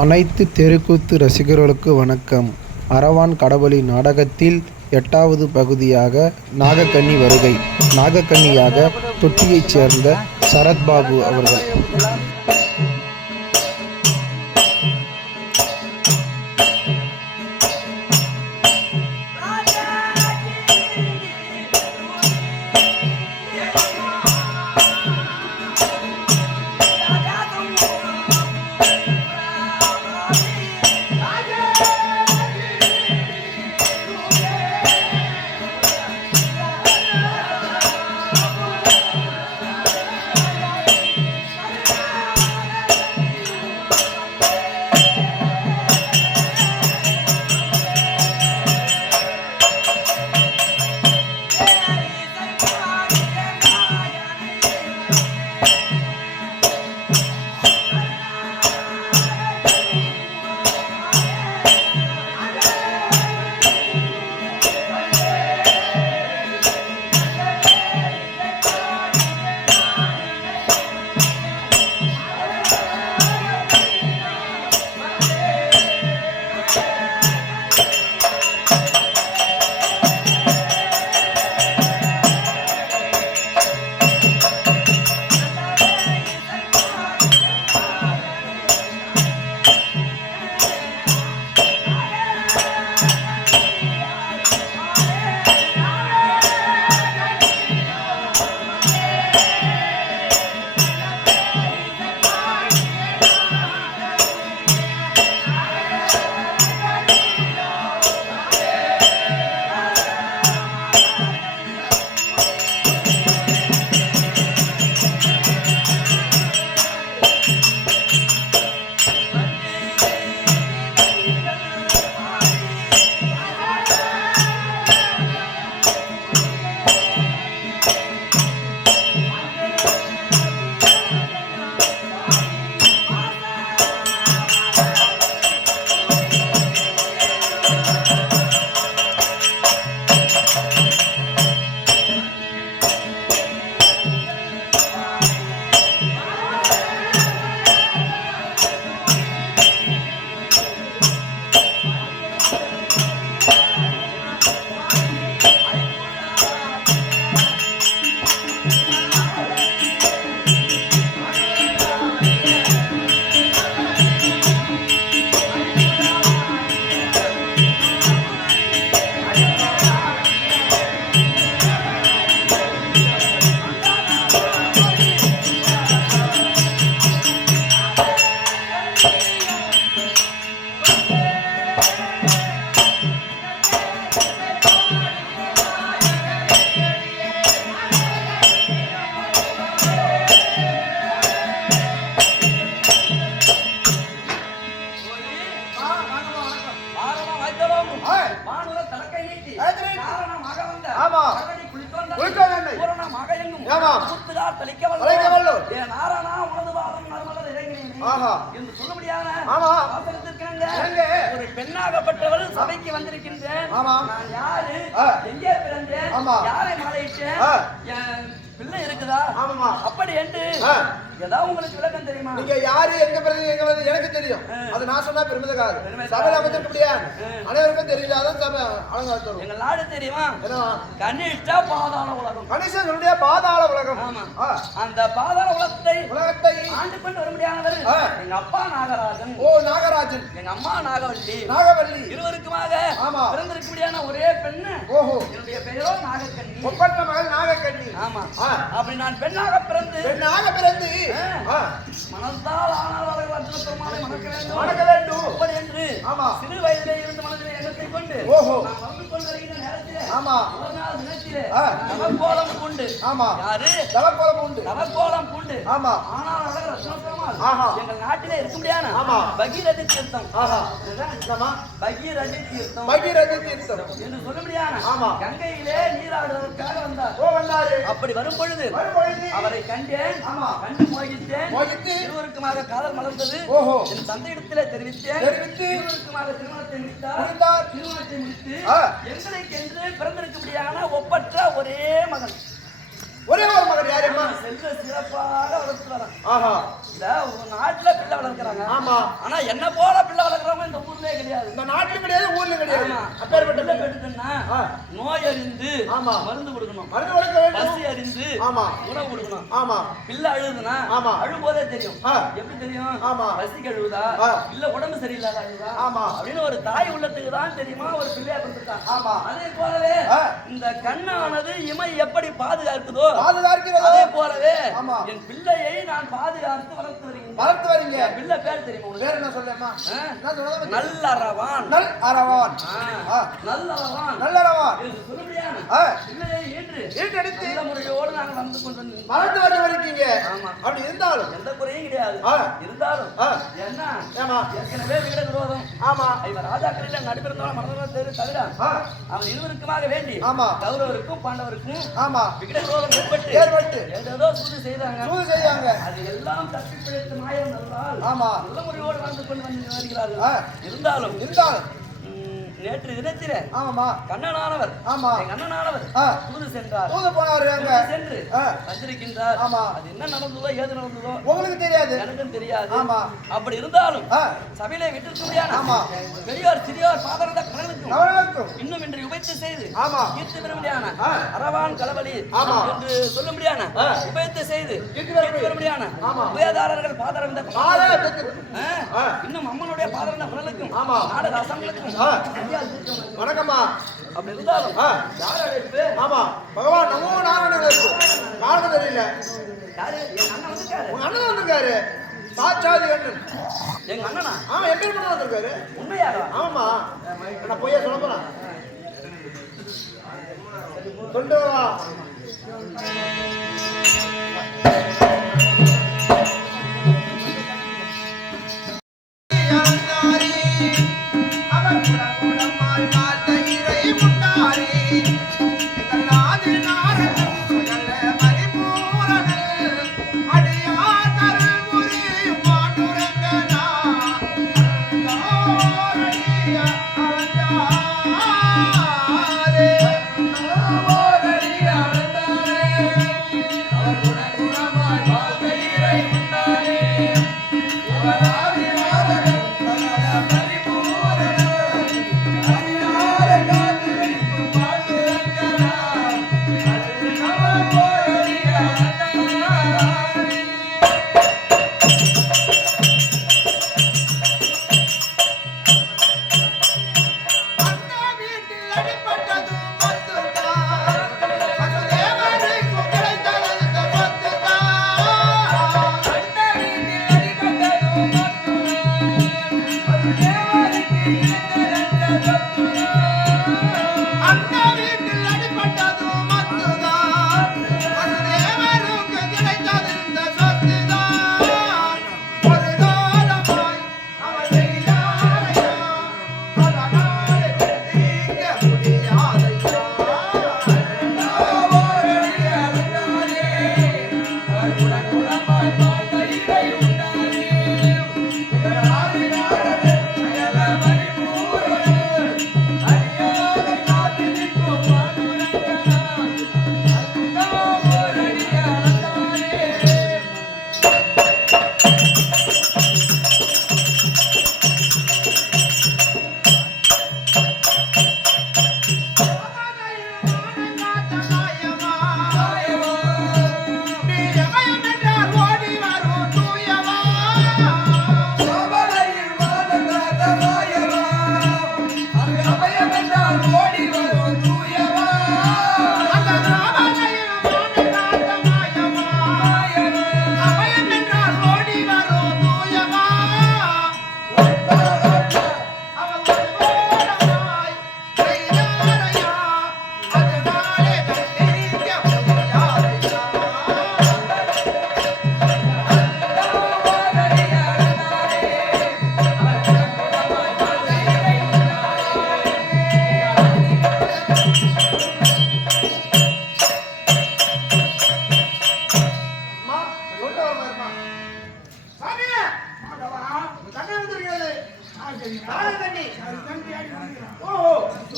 அனைத்து தெருக்கூத்து ரசிகர்களுக்கு வணக்கம். அரவான் கடவுளி நாடகத்தில் எட்டாவது பகுதியாக நாகக்கன்னி வருகை. நாகக்கன்னியாக தொட்டியைச் சேர்ந்த சரத்பாபு அவர்கள். ஆமா. நான் யாரு. எங்கே பிறந்தேன் ஆமா. யாரை மாலையிட்டேன் பிள்ளை இருக்குதா ஆமாமா. அப்படி என்று. ஏதாவது உங்களுக்கு விளக்கம் தெரியுமா நீங்க யாரு எங்க பிறகு எனக்கு தெரியும். அது நான் சொன்னா பெருமிதக்காது பெருமைக்காக. சபையில அமைச்சிருக்க முடியாது. அனைவருக்கும் தெரியல அதான் சபை எங்க நாடு தெரியுமா கனிஷ்டா பாதாள உலகம் கணேசனுடைய பாதாள உலகம் ஆமா. அந்த பாதாள உலகத்தை உலகத்தை ஆண்டு கொண்டு வர முடியாதவர். எங்க அப்பா நாகராஜன் ஓ நாகராஜன் எங்க அம்மா நாகவல்லி நாகவல்லி இருவருக்குமாக ஆமா. பிறந்திருக்க முடியாத ஒரே பெண்ணு ஓஹோ என்னுடைய பெயரோ நாகக்கண்ணி ஒப்பற்ற மகள் நாகக்கண்ணி ஆமா. அப்படி நான் பெண்ணாக பிறந்து பெண்ணாக பிறந்து. மனத்தால் ஆனால் அவர்கள் அர்ஜுன பெருமானை மணக்க வேண்டும் வணங்க வேண்டும் அப்படி என்று ஆமா. சிறு வயதிலே இருந்து மனதிலே எண்ணத்தை கொண்டு ஓஹோ. நான் வளர்ந்து கொண்டு வருகின்ற நேரத்திலே ஆமா. ஒரு நாள் ஆ. நவக்கோலம் பூண்டு ஆமா. யாரு? நவக்கோலம் பூண்டு ஆமா. ஆனால் அழகர் அர்ஜுன பெருமாள் ஆஹா. எங்கள் நாட்டிலே இருக்க முடியாது ஆமா. பகீரதி தீர்த்தம். ஆஹா. இதுதான் என்னம்மா? பகீரதி தீர்த்தம். பகீரதி தீர்த்தம். என்று சொல்ல முடியாது ஆமா. கங்கையிலே நீராடுவதற்காக வந்தார். ஓ வந்தாரு. அப்படி வரும் பொழுது அவரை கண்டேன். ஆமா. கண்டு மோகித்தேன். மோகித்து இருவருக்குமாக காதல் மலர்ந்தது. ஓஹோ. என் தந்தையிடத்திலே தெரிவித்தேன். தெரிவித்து இருவருக்குமாக திருமணத்தை முடித்தார். திருமணத்தை முடித்து. எங்களுக்கு என்று பிறந்திருக்க முடியாத ஒப்பற்ற ஒரே மகன். ஒரே ஒரு மகன் யாரம்மா செல்வ சிறப்பாக வளர்த்து வரான். ஆஹா. இந்த உங்க நாட்டுல பிள்ளை வளர்க்குறாங்க. ஆமா. ஆனா என்ன போல பிள்ளை வளர்க்குறவங்க இந்த ஊர்லயே கிடையாது. இந்த நாட்டிலும் கிடையாது கிடையாது. அப்பேற்பட்ட. நோய் அறிந்து ஆமா. மருந்து கொடுக்கணும் மருந்து வளர்க்க வேண்டும் பசி அறிந்து ஆமா. உணவு கொடுக்கணும் ஆமா பிள்ளை அழுதுனா ஆமா. அழும்போதே தெரியும். எப்படி தெரியும் ஆமா. பசிக்கு அழுகுதா ஆ. இல்ல உடம்பு சரியில்லாத அழுகுதா ஆமா. அப்படின்னு ஒரு தாய் உள்ளத்துக்கு தான் தெரியுமா ஒரு பிள்ளையா கொடுத்துருக்கான் ஆமா. அதே போலவே. இந்த கண்ணானது இமை எப்படி பாதுகாக்குதோ பாதுகாக்கிறதோ அதே போலவே. என் பிள்ளையை நான் பாதுகாத்து வளர்த்து வருகிறேன் வளர்த்து வரீங்க பிள்ளை பேர் தெரியுமா பேர் என்ன? என்ன சொல்றது நல்லறவான் நல் அரவான் ஆ. பிள்ளையை ஈன்று ஈட்டெடுத்து முறையோடு நாங்கள் வந்து கொண்டு வளர்த்து வர வரைக்கீங்க ஆமா. அப்படி இருந்தாலும் எந்த குறையும் கிடையாது. இருந்தாலும். என்ன ஏமா ஏற்கனவே விகட விரோதம் ஆமா இவர் ராஜாக்களில் நடைபெறுந்தவன மரணம் தெரிந்து தவிர. அவன் இருவருக்குமாக வேண்டி ஆமா. கௌரவருக்கும் பாண்டவருக்கும் ஆமா விகட விரோதம் ஏற்பட்டு ஏற்பட்டு. ஏதேதோ சூது செய்தாங்க சூது செய்யாங்க அது எல்லாம் தப்பி பிழைத்து மாயம் நல்லால் ஆமா. நல்ல முறையோடு வாழ்ந்து கொண்டு வந்து வருகிறார்கள். இருந்தாலும் இருந்தாலும் நேற்று தினத்திலே ஆமாமா கண்ணனானவர் ஆமா. ஆ. தூது சென்றார் தூது போனாரு அங்க சென்று. வந்திருக்கின்றார் ஆமா. அது என்ன நடந்ததோ ஏது நடந்ததோ உங்களுக்கு தெரியாது எனக்கும் தெரியாது ஆமா. அப்படி இருந்தாலும். சபையிலே விட்டு முடியாது ஆமா. பெரியோர் சிறியோர் பாதரத கடலுக்கும் இன்னும் இன்று உபயத்து செய்து ஆமா. ஈர்த்து பெற முடியான. அரவான் களவழி ஆமா. என்று சொல்ல முடியான ஆ. உபயத்து செய்து ஈர்த்து பெற முடியான ஆமா. உபயதாரர்கள் பாதரந்த. இன்னும் அம்மனுடைய பாதரந்த குரலுக்கும் ஆமா. நாடக அசங்களுக்கும். வணக்கம்மா. அப்படி இருந்தாலும் ஆமா. பகவான் நமோ நாராயணனுக்கு காரணம் தெரியல? அண்ணன் உங்க அண்ணன் வந்திருக்காரு. சாட்சாதி அண்ணன். எங்க அண்ணனா? ஆமா எப்படி பண்ண வந்திருக்காரு. உண்மையாரா ஆமா நான் பொய்யா சொல்ல போறேன். சொல்லிட்டு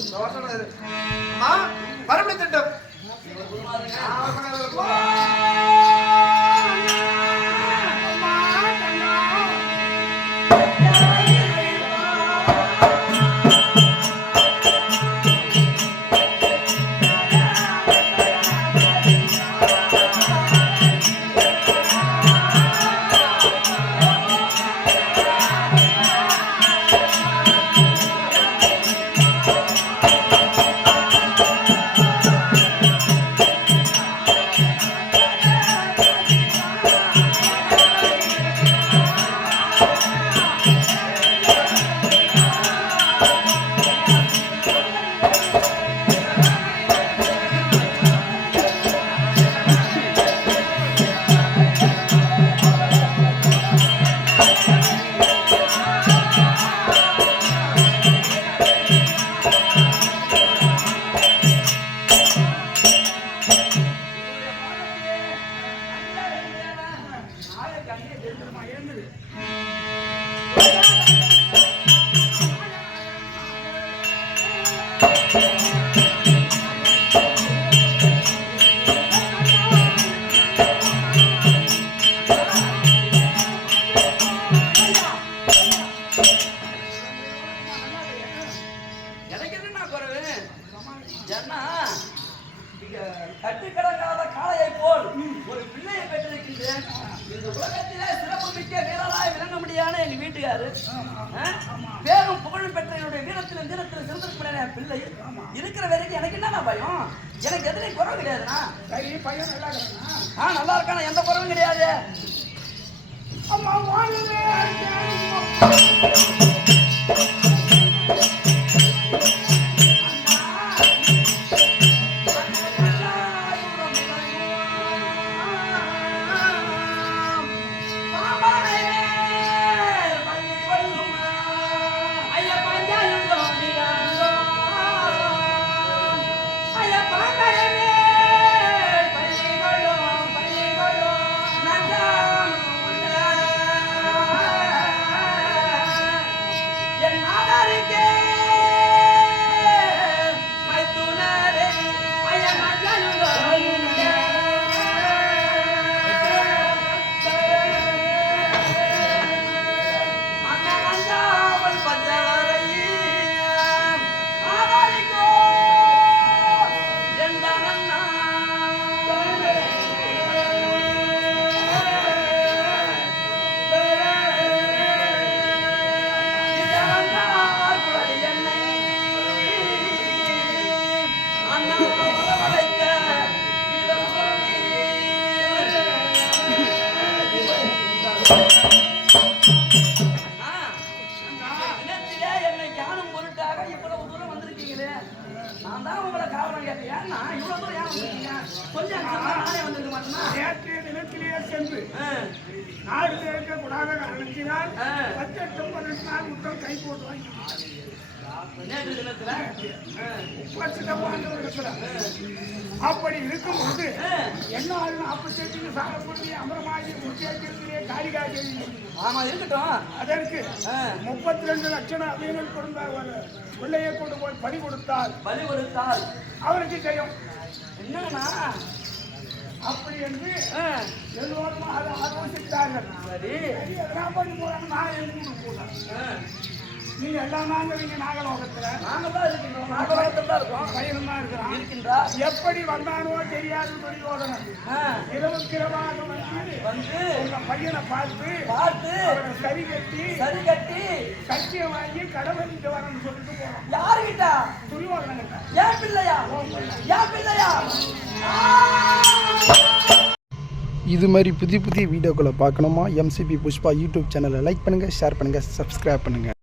கண்ணி ஓஹோ இந்த வருஷம் திட்டம். எனக்கு எதுலையும் குறவு கிடையாதுண்ணா. பையன் நல்லா இருக்கிறானா? ஆ நல்லா இருக்கானா எந்த குறவும் கிடையாது. அம்மா வாழுதே நான் தான் உங்களை காவலம் கேட்டேன். ஏன்னா இவ்வளவு தூரம் ஏன் வந்திருக்கீங்க? கொஞ்சம் நானே வந்திருக்க மாட்டேனா? நேற்றைய தினத்திலேயே சென்று நாடு இருக்கக்கூடாத காரணத்தினால் ஆ. பத்தெட்டு பதினெட்டு நாள் முட்டம் கை போட்டு வாங்கி அப்படி இருக்கும்போது. என்ன ஆளுநர் அப்பச்சேத்திக்கு சாரப்பள்ளி அமரமாகி முக்கியத்திலே காரிகா தேவி ஆமா இருக்கட்டும். அதற்கு முப்பத்தி ரெண்டு லட்சம் அப்படின்னு கொடுத்த ஒரு பிள்ளையை கொண்டு போய் பறி கொடுத்தால் பலி கொடுத்தால் அவருக்கு ஜெயம். என்னன்னா அப்படி என்று எல்லோரும் அதை ஆலோசித்தார்கள். சரி. அதெல்லாம் பண்ணி போறாங்க நான் எழுதி ஆ, நீங்க எல்லாம் நாங்க நீங்க நாகலோகத்துல நாங்க தான் இருக்கின்றோம். நாகலோகத்தில் தான் இருக்கோம். பையனும் தான் இருக்கிறான் இருக்கின்றா? எப்படி வந்தானோ தெரியாது துரியோதனன். வந்து வந்து உங்க பையனை பார்த்து பார்த்து சரி கட்டி சரி கட்டி கட்டிய வாங்கி கடவுளுக்கு வரேன்னு சொல்லிட்டு போறோம். யாருகிட்ட துரியோதனன் கிட்ட. ஏன் பிள்ளையா? ஏன் பிள்ளையா? இது மாதிரி புதிய புதிய வீடியோக்களை பார்க்கணுமா? எம்சிபி புஷ்பா யூடியூப் சேனலை லைக் பண்ணுங்கள் ஷேர் பண்ணுங்கள் சப்ஸ்கிரைப் பண்ணுங்கள்